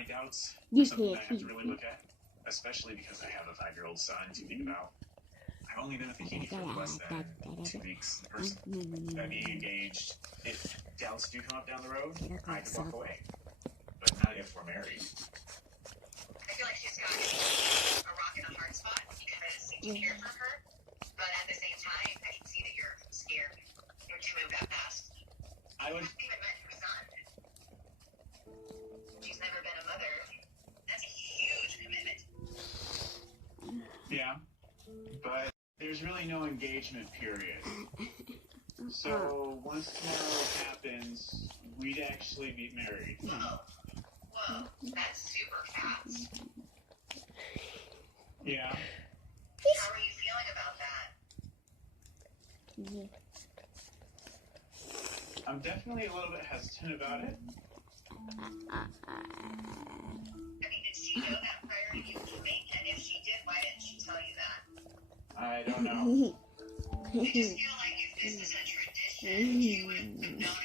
my doubts You are something can't I have to keep really look at, especially because I have a 5-year-old son to think about. I've only been a bikini for less than 2 weeks. The person that being engaged, if doubts do come up down the road, I could walk away. But not if we're married. I feel like she's got a rock in a hard spot because you care for her, but at the same time, I can see that you're scared to move that fast. I would. She hasn't even met her son. She's never been a mother. That's a huge commitment. Yeah, but there's really no engagement period. So once tomorrow happens, we'd actually be married. Whoa, that's super fast. Yeah. How are you feeling about that? I'm definitely a little bit hesitant about it. I mean, did she know that prior to you moving? And if she did, why didn't she tell you that? I don't know. I just feel like if this is a tradition, you would have known